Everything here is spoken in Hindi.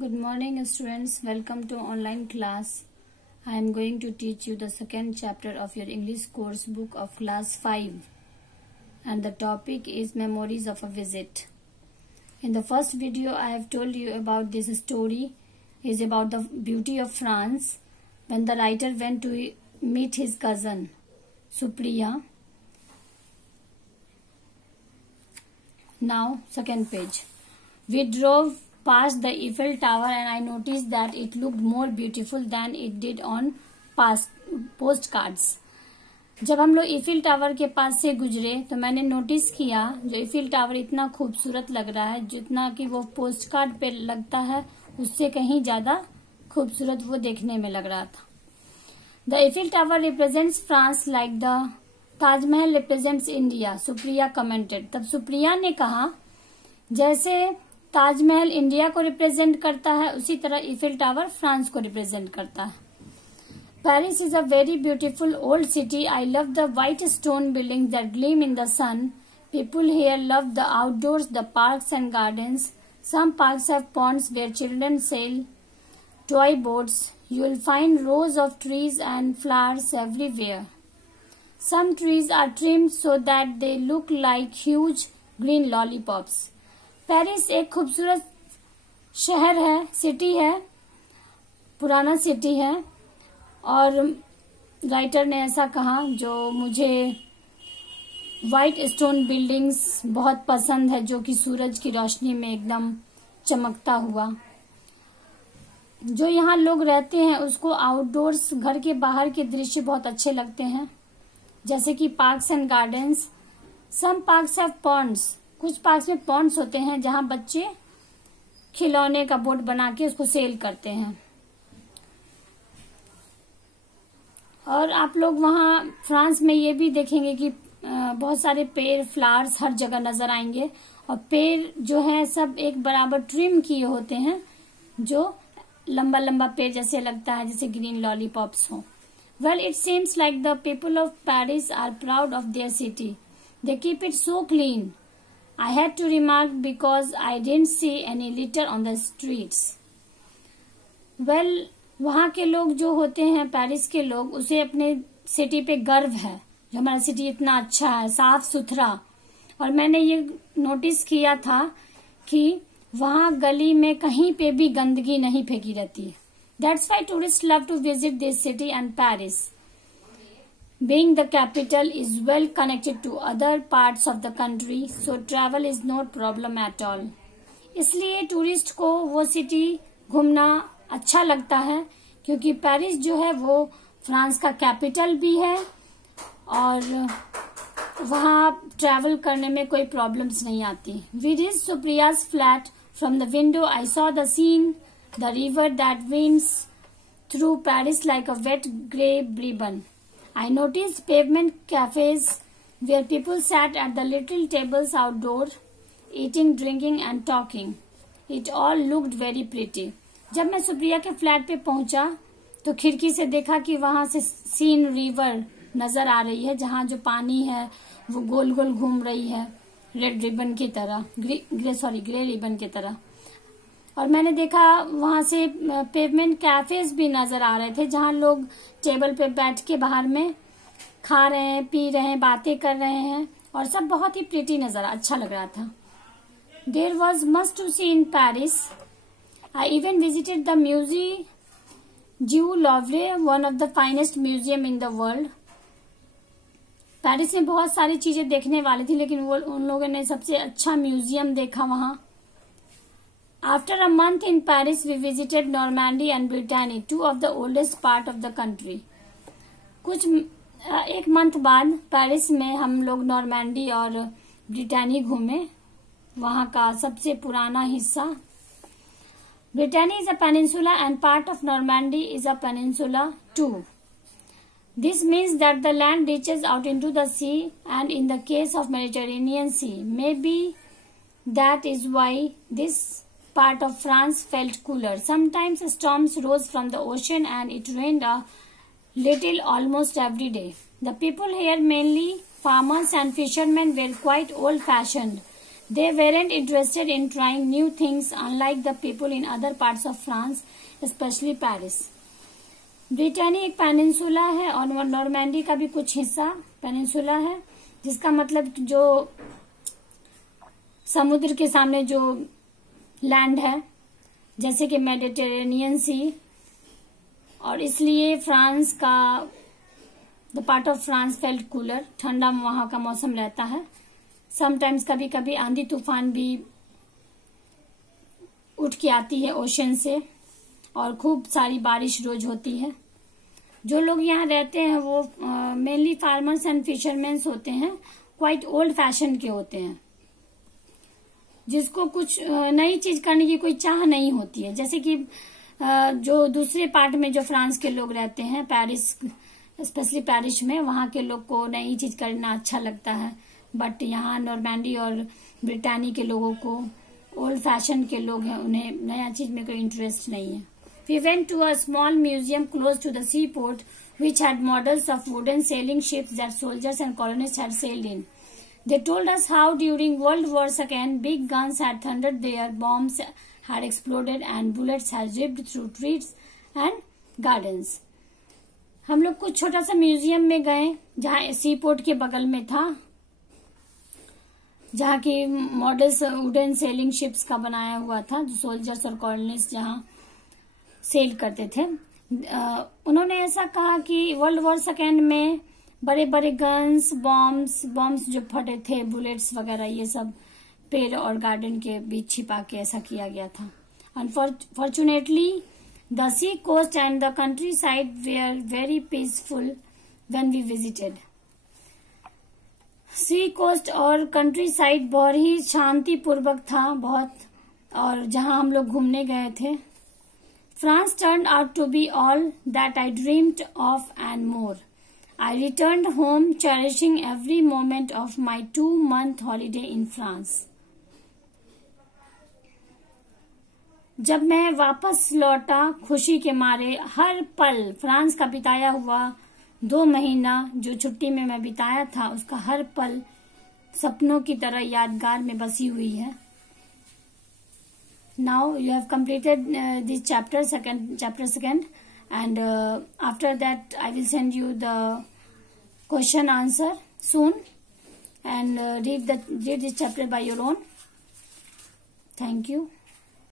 Good morning students, welcome to online class. I am going to teach you the second chapter of your English course book of class 5 and the topic is memories of a visit. In the first video I have told you about this story is about the beauty of France when the writer went to meet his cousin Supriya. Now second page. We drove past the Eiffel Tower and I noticed that it looked more beautiful than it did on postcards. जब हम लोग ईफिल टावर के पास से गुजरे तो मैंने नोटिस किया जो ईफिल टावर इतना खूबसूरत लग रहा है जितना कि वो पोस्टकार्ड पे लगता है उससे कहीं ज्यादा खूबसूरत वो देखने में लग रहा था. The Eiffel tower represents France like the Taj Mahal represents India, Supriya commented. तब सुप्रिया ने कहा जैसे ताजमहल इंडिया को रिप्रेजेंट करता है उसी तरह ईफिल टावर फ्रांस को रिप्रेजेंट करता है. Paris is a very beautiful old city. I love the white stone buildings that gleam in the sun. People here love the outdoors, the parks and gardens. Some parks have ponds where children sail toy boats. You will find rows of trees and flowers everywhere. Some trees are trimmed so that they look like huge green lollipops. Paris एक खूबसूरत शहर है, सिटी है, पुराना सिटी है और राइटर ने ऐसा कहा जो मुझे व्हाइट स्टोन बिल्डिंग्स बहुत पसंद है जो कि सूरज की रोशनी में एकदम चमकता हुआ. जो यहाँ लोग रहते हैं उसको आउटडोर्स घर के बाहर के दृश्य बहुत अच्छे लगते हैं जैसे कि parks and gardens. Some parks have ponds, कुछ पार्क्स में पॉन्ड्स होते हैं जहां बच्चे खिलौने का बोट बना के उसको सेल करते हैं. और आप लोग वहां फ्रांस में ये भी देखेंगे कि बहुत सारे पेड़ फ्लावर्स हर जगह नजर आएंगे और पेड़ जो है सब एक बराबर ट्रिम किए होते हैं जो लंबा लंबा पेड़ जैसे लगता है जैसे ग्रीन लॉलीपॉप्स हो. Well it seems like the people of Paris are proud of their city. They keep it so clean. I had to remark because I didn't see any litter on the streets. Well, वहाँ के लोग जो होते हैं पेरिस के लोग उसे अपने सिटी पे गर्व है जो हमारा सिटी इतना अच्छा है, साफ सुथरा. और मैंने ये नोटिस किया था कि वहाँ गली में कहीं पे भी गंदगी नहीं फेंकी रहती है. That's why tourists love to visit this city and Paris. Being the capital is well connected to other parts of the country, so travel is not problem at all. इसलिए टूरिस्ट को वो सिटी घूमना अच्छा लगता है क्योंकि पेरिस जो है वो फ्रांस का कैपिटल भी है और वहाँ ट्रैवल करने में कोई प्रॉब्लम्स नहीं आती. We reached Supriya's flat. From the window I saw the scene, the river that winds through Paris like a wet grey ribbon. I noticed pavement cafes where people sat at the little tables outdoor, eating, drinking and talking. It all looked very pretty. जब मैं सुप्रिया के फ्लैट पे पहुंचा तो खिड़की से देखा कि वहां से सीन रिवर नजर आ रही है जहां जो पानी है वो गोल गोल घूम रही है रेड रिबन की तरह, ग्रे रिबन की तरह. और मैंने देखा वहां से पेवमेंट कैफेज भी नजर आ रहे थे जहां लोग टेबल पे बैठ के बाहर में खा रहे हैं, पी रहे हैं, बातें कर रहे हैं और सब बहुत ही प्रिटी नजर अच्छा लग रहा था. There was much to see in Paris. I even visited the museum du Louvre, one of the finest museum in the world. Paris में बहुत सारी चीजें देखने वाली थी लेकिन वो उन लोगों ने सबसे अच्छा म्यूजियम देखा वहां. After a month in Paris, we visited Normandy and Brittany, two of the oldest part of the country. एक मंथ बाद पेरिस में हम लोग नॉर्मैंडी और ब्रिटानी घूमे, वहां का सबसे पुराना हिस्सा. Brittany is a peninsula and part of Normandy is a peninsula too. This means that the land reaches out into the sea and in the case of Mediterranean Sea, maybe that is why this part of France felt cooler. Sometimes storms rose from the ocean and it rained a little almost every day. The people here, mainly farmers and fishermen, were quite old-fashioned. They weren't interested in trying new things, unlike the people in other parts of France, especially Paris. Brittany एक पेनिनसुला है और नॉर्मैंडी का भी कुछ हिस्सा पेनिनसुला है, जिसका मतलब जो समुद्र के सामने जो लैंड है, जैसे कि मेडिटेरेनियन सी, और इसलिए फ्रांस का the part of France felt cooler, ठंडा वहां का मौसम रहता है। समटाइम्स कभी कभी आंधी तूफान भी उठ के आती है ओशन से, और खूब सारी बारिश रोज होती है। जो लोग यहाँ रहते हैं वो मेनली फार्मर्स एंड फिशरमैन होते हैं, क्वाइट ओल्ड फैशन के होते हैं, जिसको कुछ नई चीज करने की कोई चाह नहीं होती है। जैसे कि जो दूसरे पार्ट में जो फ्रांस के लोग रहते हैं, पेरिस, स्पेशली पेरिस में, वहां के लोग को नई चीज करना अच्छा लगता है, बट यहाँ नॉर्मैंडी और ब्रिटानी के लोगों को, ओल्ड फैशन के लोग हैं, उन्हें नया चीज में कोई इंटरेस्ट नहीं है। We went to a small museum close to the seaport, which had models of wooden sailing ships that soldiers and colonists had sailed in. They told us how during World War II, big guns had thundered there, bombs had exploded, and bullets had ripped through trees and gardens. हम लोग कुछ छोटा सा म्यूजियम में गए, जहाँ सी पोर्ट के बगल में था, जहाँ की मॉडल्स वुडन सेलिंग शिप्स का बनाया हुआ था, जो सोल्जर्स और कॉलोनिस्ट जहाँ सेल करते थे। उन्होंने ऐसा कहा कि वर्ल्ड वॉर सेकेंड में बड़े बड़े गन्स, बॉम्ब्स जो फटे थे, बुलेट्स वगैरह, ये सब पेड़ और गार्डन के बीच छिपा के ऐसा किया गया था। Unfortunately the sea coast and the countryside were very peaceful when we visited. Sea coast और कंट्री साइड बहुत ही शांतिपूर्वक था, बहुत, और जहां हम लोग घूमने गए थे। France turned out to be all that I dreamed of and more. I returned home cherishing every moment of my 2-month holiday in France. जब मैं वापस लौटा खुशी के मारे, हर पल फ्रांस का बिताया हुआ 2 महीना जो छुट्टी में मैं बिताया था, उसका हर पल सपनों की तरह यादगार में बसी हुई है। Now you have completed this chapter second, and after that I will send you the question answer soon, and read this chapter by your own. Thank you.